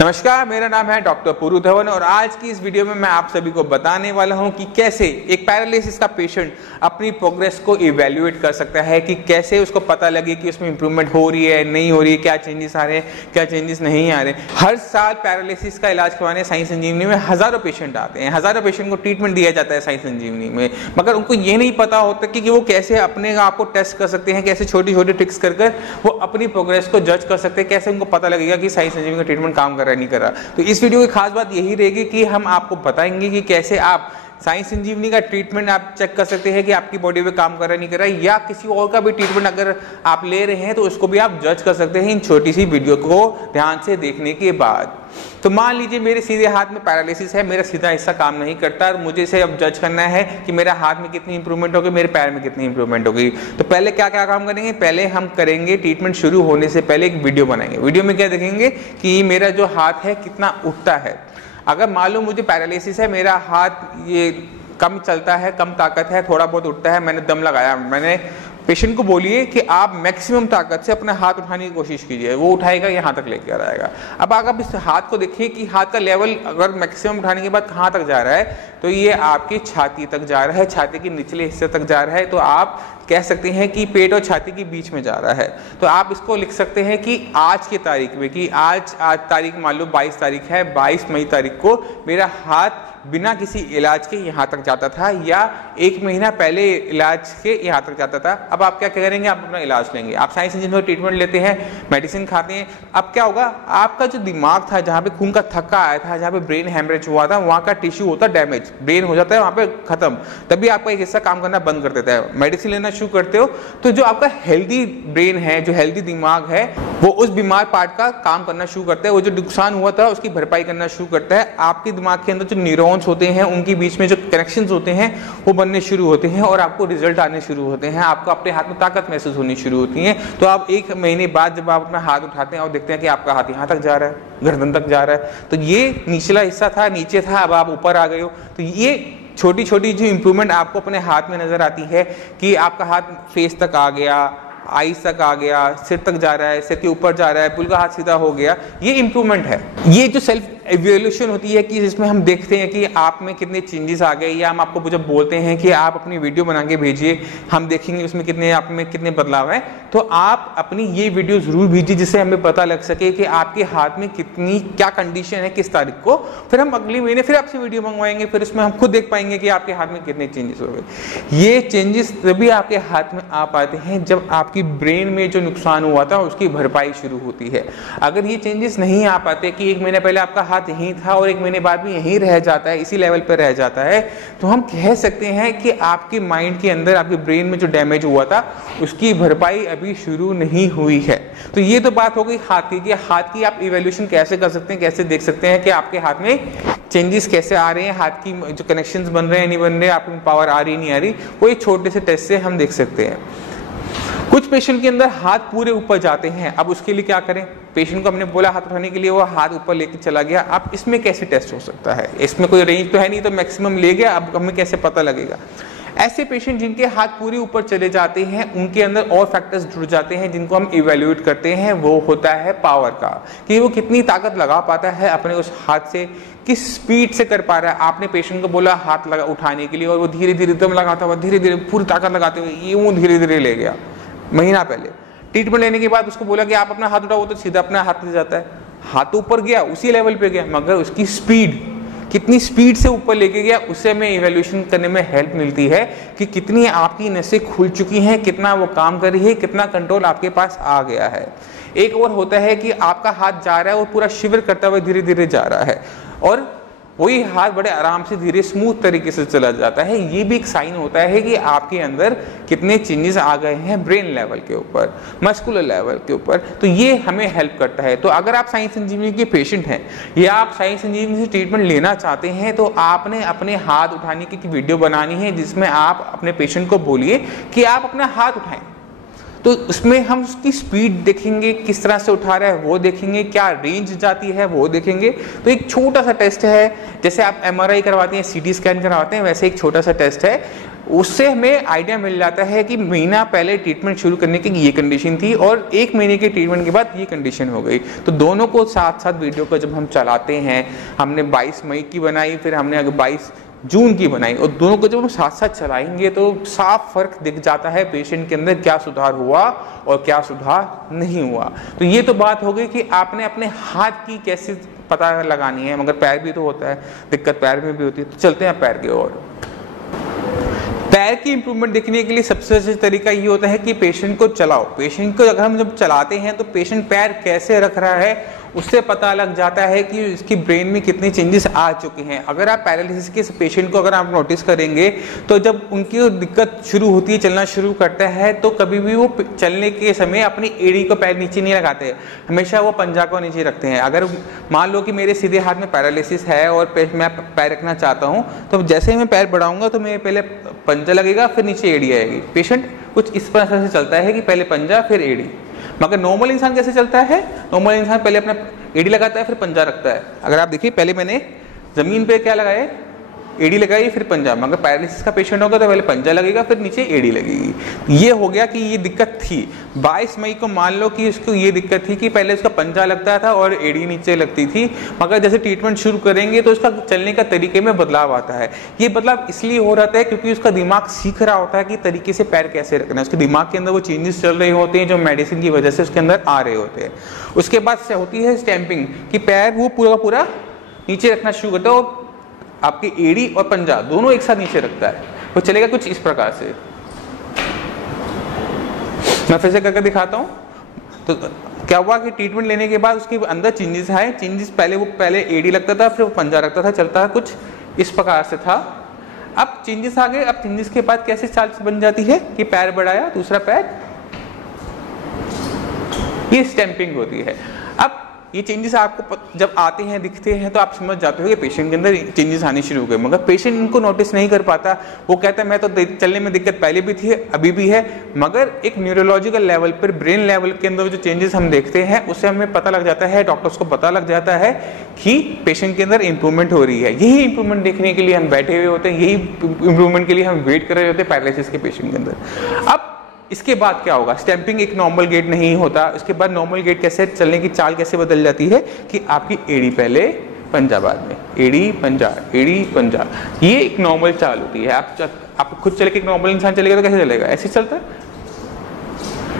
नमस्कार, मेरा नाम है डॉक्टर पुरु धवन और आज की इस वीडियो में मैं आप सभी को बताने वाला हूं कि कैसे एक पैरालिसिस का पेशेंट अपनी प्रोग्रेस को इवैल्यूएट कर सकता है, कि कैसे उसको पता लगे कि उसमें इंप्रूवमेंट हो रही है नहीं हो रही है, क्या चेंजेस आ रहे हैं क्या चेंजेस नहीं आ रहे। हर साल पैरालिसिस का इलाज करवाने साई संजीवनी में हजारों पेशेंट आते हैं, हजारों पेशेंट को ट्रीटमेंट दिया जाता है साई संजीवनी में, मगर उनको ये नहीं पता होता कि वो कैसे अपने आप को टेस्ट कर सकते हैं, कैसे छोटी छोटी ट्रिक्स कर वो अपनी प्रोग्रेस को जज कर सकते हैं, कैसे उनको पता लगेगा कि साई संजीवनी का ट्रीटमेंट काम कर रहा है नहीं कर रहा। तो इस वीडियो की खास बात यही रहेगी कि हम आपको बताएंगे कि कैसे आप साई संजीवनी का ट्रीटमेंट आप चेक कर सकते हैं कि आपकी बॉडी पे काम कर रहा है नहीं कर रहा है, या किसी और का भी ट्रीटमेंट अगर आप ले रहे हैं तो उसको भी आप जज कर सकते हैं इन छोटी सी वीडियो को ध्यान से देखने के बाद। तो मान लीजिए मेरे सीधे हाथ में पैरालिसिस है, मेरा सीधा हिस्सा काम नहीं करता और मुझे इसे अब जज करना है कि मेरा हाथ में कितनी इंप्रूवमेंट होगी, मेरे पैर में कितनी इंप्रूवमेंट होगी। तो पहले क्या क्या काम करेंगे, पहले हम करेंगे ट्रीटमेंट शुरू होने से पहले एक वीडियो बनाएंगे। वीडियो में क्या देखेंगे कि मेरा जो हाथ है कितना उठता है। अगर मालूम मुझे पैरालिसिस है, मेरा हाथ ये कम चलता है, कम ताकत है, थोड़ा बहुत उठता है, मैंने दम लगाया, मैंने पेशेंट को बोलिए कि आप मैक्सिमम ताकत से अपना हाथ उठाने की कोशिश कीजिए, वो उठाएगा यहाँ तक लेकर आएगा। अब अगर आप इस हाथ को देखिए कि हाथ का लेवल अगर मैक्सिमम उठाने के बाद कहाँ तक जा रहा है, तो ये आपकी छाती तक जा रहा है, छाती के निचले हिस्से तक जा रहा है। तो आप कह सकते हैं कि पेट और छाती के बीच में जा रहा है। तो आप इसको लिख सकते हैं कि आज की तारीख में, कि आज तारीख मान लो 22 तारीख है, 22 मई तारीख को मेरा हाथ बिना किसी इलाज के यहाँ तक जाता था, या 1 महीना पहले इलाज के यहाँ तक जाता था। अब आप क्या करेंगे, आप अपना इलाज लेंगे, आप साई संजीवनी में ट्रीटमेंट लेते हैं, मेडिसिन खाते हैं। अब क्या होगा, आपका जो दिमाग था, जहाँ पे खून का थक्का आया था, जहाँ पे ब्रेन हेमरेज हुआ था, वहाँ का टिश्यू होता है डैमेज, ब्रेन हो जाता है वहाँ पे खत्म, तभी आपका एक हिस्सा काम करना बंद कर देता है। मेडिसिन लेना शुरू करते हो तो जो आपका हेल्दी ब्रेन है, जो हेल्दी दिमाग है, वो उस बीमार पार्ट का काम करना शुरू करता है, वो जो नुकसान हुआ था उसकी भरपाई करना शुरू करता है। आपके दिमाग के अंदर जो न्यूरॉन्स होते हैं, उनके बीच में जो कनेक्शंस होते हैं वो बनने शुरू होते हैं और आपको रिजल्ट आने शुरू होते हैं, आपको अपने हाथ में ताकत महसूस होनी शुरू होती है। तो आप 1 महीने बाद जब आप अपना हाथ उठाते हैं और देखते हैं कि आपका हाथ यहाँ तक जा रहा है, गर्दन तक जा रहा है, तो ये निचला हिस्सा था, नीचे था, अब आप ऊपर आ गए हो। तो ये छोटी छोटी जो इंप्रूवमेंट आपको अपने हाथ में नजर आती है कि आपका हाथ फेस तक आ गया, आईज तक आ गया, सिर तक जा रहा है, सिर के ऊपर जा रहा है, पुल का हाथ सीधा हो गया, ये इंप्रूवमेंट है। ये जो सेल्फ इवैल्यूएशन होती है कि जिसमें हम देखते हैं कि आप में कितने चेंजेस आ गए, या हम आपको जब बोलते हैं कि आप अपनी वीडियो बना के भेजिए, हम देखेंगे उसमें कितने आप में कितने बदलाव हैं, तो आप अपनी ये वीडियो जरूर भेजिए जिससे हमें पता लग सके कि आपके हाथ में कितनी क्या कंडीशन है किस तारीख को। फिर हम अगले महीने फिर आपसे वीडियो मंगवाएंगे, फिर उसमें हम खुद देख पाएंगे कि आपके हाथ में कितने चेंजेस हो गए। ये चेंजेस तभी आपके हाथ में आ पाते हैं जब आपकी ब्रेन में जो नुकसान हुआ था उसकी भरपाई शुरू होती है। अगर ये चेंजेस नहीं आ पाते कि 1 महीने पहले आपका हाथ यहीं था और 1 महीने बाद भी यहीं रह जाता है, इसी लेवल पर रह जाता है, तो हम कह सकते हैं कि आपके माइंड के अंदर, आपके ब्रेन में जो डैमेज हुआ था उसकी भरपाई अभी शुरू नहीं हुई है। तो ये तो बात हो गई हाथ की, कि हाथ की आप इवैल्यूएशन कैसे कर सकते हैं, कैसे देख सकते हैं कि आपके हाथ में चेंजेस कैसे आ रहे हैं, हाथ की जो कनेक्शंस बन रहे हैं नहीं बन रहे, आपकी पावर आ रही नहीं आ रही, वो एक छोटे से टेस्ट से हम देख सकते हैं। कुछ पेशेंट के अंदर हाथ पूरे ऊपर जाते हैं, अब उसके लिए क्या करें, पेशेंट को हमने बोला हाथ उठाने के लिए, वो हाथ ऊपर लेके चला गया। अब इसमें कैसे टेस्ट हो सकता है, इसमें कोई रेंज तो है नहीं, तो मैक्सिमम ले गया, अब हमें कैसे पता लगेगा। ऐसे पेशेंट जिनके हाथ पूरे ऊपर चले जाते हैं, उनके अंदर और फैक्टर्स जुड़ जाते हैं जिनको हम इवैल्यूएट करते हैं। वो होता है पावर का, कि वो कितनी ताकत लगा पाता है अपने उस हाथ से, किस स्पीड से कर पा रहा है। आपने पेशेंट को बोला हाथ लगा उठाने के लिए और वो धीरे धीरे दम लगाता हुआ, धीरे धीरे पूरी ताकत लगाते हुए ये वो धीरे धीरे ले गया। महीना पहले ट्रीटमेंट लेने के बाद उसको बोला कि आप अपना हाथ उठाओ, तो सीधा अपना हाथ ले जाता है, हाथ ऊपर गया, उसी लेवल पे गया, मगर उसकी स्पीड, कितनी स्पीड से ऊपर लेके गया, उससे हमें इवैल्यूएशन करने में हेल्प मिलती है कि कितनी आपकी नसें खुल चुकी हैं, कितना वो काम कर रही है, कितना कंट्रोल आपके पास आ गया है। एक और होता है कि आपका हाथ जा रहा है और पूरा शिविर करता हुआ धीरे धीरे जा रहा है, और वही हाथ बड़े आराम से धीरे स्मूथ तरीके से चला जाता है। ये भी एक साइन होता है कि आपके अंदर कितने चेंजेस आ गए हैं ब्रेन लेवल के ऊपर, मस्कुलर लेवल के ऊपर। तो ये हमें हेल्प करता है। तो अगर आप साई संजीवनी के पेशेंट हैं या आप साई संजीवनी से ट्रीटमेंट लेना चाहते हैं, तो आपने अपने हाथ उठाने की वीडियो बनानी है जिसमें आप अपने पेशेंट को बोलिए कि आप अपना हाथ उठाएं। तो उसमें हम उसकी स्पीड देखेंगे, किस तरह से उठा रहा है वो देखेंगे, क्या रेंज जाती है वो देखेंगे। तो एक छोटा सा टेस्ट है, जैसे आप MRI करवाते हैं, CT स्कैन करवाते हैं, वैसे एक छोटा सा टेस्ट है। उससे हमें आइडिया मिल जाता है कि महीना पहले ट्रीटमेंट शुरू करने की ये कंडीशन थी और 1 महीने के ट्रीटमेंट के बाद ये कंडीशन हो गई। तो दोनों को साथ साथ वीडियो को जब हम चलाते हैं, हमने 22 मई की बनाई, फिर हमने अगर 22 जून की बनाई, और दोनों को जब हम साथ साथ चलाएंगे तो साफ फर्क दिख जाता है पेशेंट के अंदर क्या सुधार हुआ और क्या सुधार नहीं हुआ। तो ये तो बात हो गई कि आपने अपने हाथ की कैसे पता लगानी है, मगर पैर भी तो होता है, दिक्कत पैर में भी होती है। तो चलते हैं पैर की ओर। पैर की इंप्रूवमेंट देखने के लिए सबसे अच्छा तरीका ये होता है कि पेशेंट को चलाओ। पेशेंट को अगर हम जब चलाते हैं तो पेशेंट पैर कैसे रख रहा है उससे पता लग जाता है कि इसकी ब्रेन में कितने चेंजेस आ चुके हैं। अगर आप पैरालिसिस के पेशेंट को अगर आप नोटिस करेंगे तो जब उनकी दिक्कत शुरू होती है, चलना शुरू करता है, तो कभी भी वो चलने के समय अपनी एड़ी को पैर नीचे नहीं लगाते, हमेशा वो पंजा को नीचे रखते हैं। अगर मान लो कि मेरे सीधे हाथ में पैरालिसिस है और मैं पैर रखना चाहता हूँ, तो जैसे ही मैं पैर बढ़ाऊंगा तो मेरे पहले पंजा लगेगा, फिर नीचे एड़ी आएगी। पेशेंट कुछ इस तरह से चलता है कि पहले पंजा फिर एड़ी। मगर नॉर्मल इंसान कैसे चलता है? नॉर्मल इंसान पहले अपना एड़ी लगाता है फिर पंजा रखता है। अगर आप देखिए, पहले मैंने जमीन पे क्या लगाया, एड़ी लगाई फिर पंजा। मगर पैरालिसिस का पेशेंट होगा तो पहले पंजा लगेगा फिर नीचे एड़ी लगेगी। ये हो गया कि ये दिक्कत थी। 22 मई को मान लो कि उसको ये दिक्कत थी कि पहले उसका पंजा लगता था और एड़ी नीचे लगती थी, मगर जैसे ट्रीटमेंट शुरू करेंगे तो उसका चलने का तरीके में बदलाव आता है। ये बदलाव इसलिए हो रहा है क्योंकि उसका दिमाग सीख रहा होता है कि तरीके से पैर कैसे रखना है। उसके दिमाग के अंदर वो चेंजेस चल रहे होते हैं जो मेडिसिन की वजह से उसके अंदर आ रहे होते हैं। उसके बाद से होती है स्टैंपिंग, कि पैर वो पूरा पूरा नीचे रखना शुरू करता है और आपकी एड़ी और पंजा दोनों एक साथ नीचे रखता है। वो चलेगा कुछ इस प्रकार से। मैं फिर से करके दिखाता हूं। तो क्या हुआ कि ट्रीटमेंट लेने के बाद उसके अंदर चेंजेस आए। चेंजेस पहले एड़ी लगता था, फिर वो पंजा रखता था, चलता कुछ इस प्रकार से था। अब चेंजेस आ गए। अब चेंजेस के बाद कैसे चाल बन जाती है कि पैर बढ़ाया, दूसरा पैर, ये स्टैंपिंग होती है। अब ये चेंजेस आपको जब आते हैं, दिखते हैं, तो आप समझ जाते हो कि पेशेंट के अंदर चेंजेस आने शुरू हो गए। मगर पेशेंट इनको नोटिस नहीं कर पाता। वो कहता है मैं तो चलने में दिक्कत पहले भी थी, अभी भी है। मगर एक न्यूरोलॉजिकल लेवल पर, ब्रेन लेवल के अंदर जो चेंजेस हम देखते हैं उससे हमें पता लग जाता है, डॉक्टर्स को पता लग जाता है कि पेशेंट के अंदर इंप्रूवमेंट हो रही है। यही इंप्रूवमेंट देखने के लिए हम बैठे हुए होते हैं, यही इंप्रूवमेंट के लिए हम वेट कर रहे होते हैं पैरालिसिस के पेशेंट के अंदर। अब इसके बाद क्या होगा? स्टैंपिंग एक नॉर्मल गेट नहीं होता। उसके बाद नॉर्मल गेट कैसे चलने की चाल कैसे बदल जाती है कि आपकी एड़ी पहले, पंजा बाद में, एड़ी पंजा, एड़ी पंजा। ये एक नॉर्मल चाल होती है। आप खुद चले के एक नॉर्मल इंसान चलेगा तो कैसे चलेगा? ऐसे चलता है,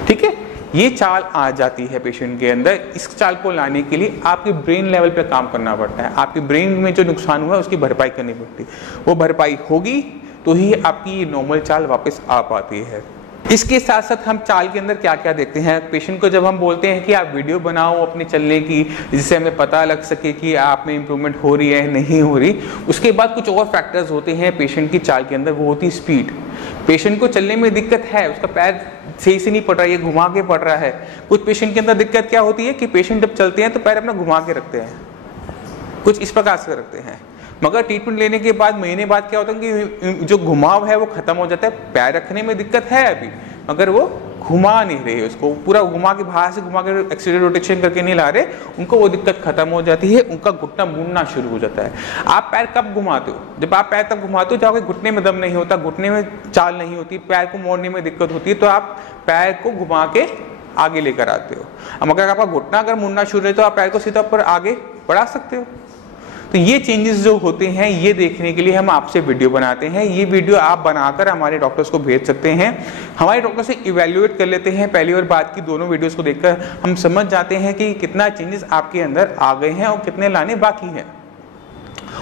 ठीक है। ये चाल आ जाती है पेशेंट के अंदर। इस चाल को लाने के लिए आपके ब्रेन लेवल पे काम करना पड़ता है। आपके ब्रेन में जो नुकसान हुआ है उसकी भरपाई करनी पड़ती है। वो भरपाई होगी तो ही आपकी नॉर्मल चाल वापस आ पाती है। इसके साथ साथ हम चाल के अंदर क्या क्या देखते हैं? पेशेंट को जब हम बोलते हैं कि आप वीडियो बनाओ अपने चलने की, जिससे हमें पता लग सके कि आप में इंप्रूवमेंट हो रही है नहीं हो रही। उसके बाद कुछ और फैक्टर्स होते हैं पेशेंट की चाल के अंदर, वो होती है स्पीड। पेशेंट को चलने में दिक्कत है, उसका पैर सही से नहीं पड़ रहा है, ये घुमा के पड़ रहा है। कुछ पेशेंट के अंदर दिक्कत क्या होती है कि पेशेंट जब चलते हैं तो पैर अपना घुमा के रखते हैं, कुछ इस प्रकार से रखते हैं। मगर ट्रीटमेंट लेने के बाद महीने बाद क्या होता है कि जो घुमाव है वो खत्म हो जाता है। पैर रखने में दिक्कत है अभी, मगर वो घुमा नहीं रहे, उसको पूरा घुमा के, बाहर से घुमा के एक्सीलरेटर रोटेशन करके नहीं ला रहे, उनको वो दिक्कत खत्म हो जाती है। उनका घुटना मुड़ना शुरू हो जाता है। आप पैर कब घुमाते हो? जब आप पैर तब घुमाते हो जब घुटने में दम नहीं होता, घुटने में चाल नहीं होती, पैर को मोड़ने में दिक्कत होती है, तो आप पैर को घुमा के आगे लेकर आते हो। मगर आपका घुटना अगर मुड़ना शुरू है तो आप पैर को सीधा ऊपर आगे बढ़ा सकते हो। तो ये चेंजेस जो होते हैं ये देखने के लिए हम आपसे वीडियो बनाते हैं। ये वीडियो आप बनाकर हमारे डॉक्टर्स को भेज सकते हैं। हमारे डॉक्टर से इवैल्यूएट कर लेते हैं। पहली और बाद की दोनों वीडियोस को देखकर हम समझ जाते हैं कि कितना चेंजेस आपके अंदर आ गए हैं और कितने लाने बाकी हैं।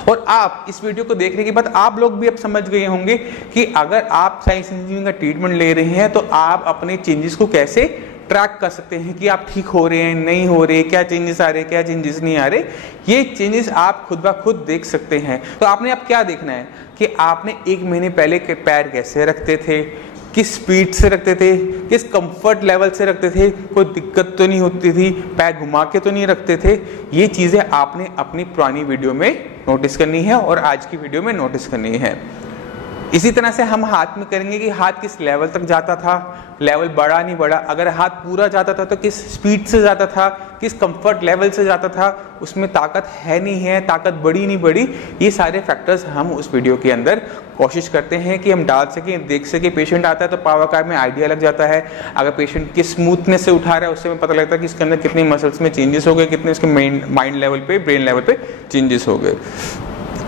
और आप इस वीडियो को देखने के बाद आप लोग भी अब समझ गए होंगे कि अगर आप साइंस इंजीनियरिंग का ट्रीटमेंट ले रहे हैं तो आप अपने चेंजेस को कैसे ट्रैक कर सकते हैं कि आप ठीक हो रहे हैं, नहीं हो रहे, क्या चेंजेस आ रहे, क्या चेंजेस नहीं आ रहे। ये चेंजेस आप खुद ब खुद देख सकते हैं। तो आपने अब क्या देखना है कि आपने 1 महीने पहले के पैर कैसे रखते थे, किस स्पीड से रखते थे, किस कंफर्ट लेवल से रखते थे, कोई दिक्कत तो नहीं होती थी, पैर घुमा के तो नहीं रखते थे। ये चीज़ें आपने अपनी पुरानी वीडियो में नोटिस करनी है और आज की वीडियो में नोटिस करनी है। इसी तरह से हम हाथ में करेंगे कि हाथ किस लेवल तक जाता था, लेवल बढ़ा नहीं बढ़ा, अगर हाथ पूरा जाता था तो किस स्पीड से जाता था, किस कंफर्ट लेवल से जाता था, उसमें ताकत है नहीं है, ताकत बढ़ी नहीं बढ़ी, ये सारे फैक्टर्स हम उस वीडियो के अंदर कोशिश करते हैं कि हम डाल सकें, देख सकें। पेशेंट आता है तो पावर कार्ड में आइडिया लग जाता है, अगर पेशेंट किस स्मूथनेस से उठा रहा है उससे हमें पता लगता है कि इसके अंदर कितने मसल्स में चेंजेस हो गए, कितने इसके माइंड लेवल पे, ब्रेन लेवल पे चेंजेस हो गए।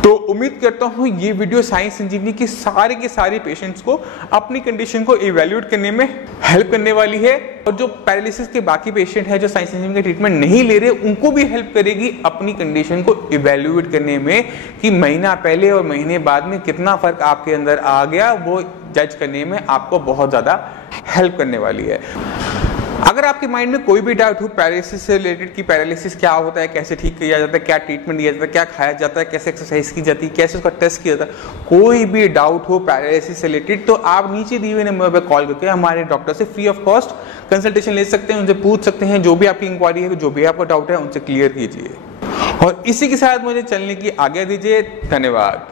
तो उम्मीद करता हूँ ये वीडियो साइंस इंजीनियरिंग की सारे के सारे पेशेंट्स को अपनी कंडीशन को इवैल्यूएट करने में हेल्प करने वाली है, और जो पैरालिसिस के बाकी पेशेंट हैं जो साइंस इंजीनियरिंग का ट्रीटमेंट नहीं ले रहे उनको भी हेल्प करेगी अपनी कंडीशन को इवैल्यूएट करने में कि महीना पहले और महीने बाद में कितना फर्क आपके अंदर आ गया, वो जज करने में आपको बहुत ज़्यादा हेल्प करने वाली है। अगर आपके माइंड में कोई भी डाउट हो पैरालिसिस से रिलेटेड कि पैरालिसिस क्या होता है, कैसे ठीक किया जाता है, क्या ट्रीटमेंट दिया जाता है, क्या खाया जाता है, कैसे एक्सरसाइज की जाती है, कैसे उसका टेस्ट किया जाता है, कोई भी डाउट हो पैरालिसिस से रिलेटेड तो आप नीचे दिए हुए नंबर पर कॉल करके हमारे डॉक्टर से फ्री ऑफ कॉस्ट कंसल्टेशन ले सकते हैं, उनसे पूछ सकते हैं, जो भी आपकी इंक्वायरी है, जो भी आपका डाउट है उनसे क्लियर कीजिए। और इसी के साथ मुझे चलने की आज्ञा दीजिए। धन्यवाद।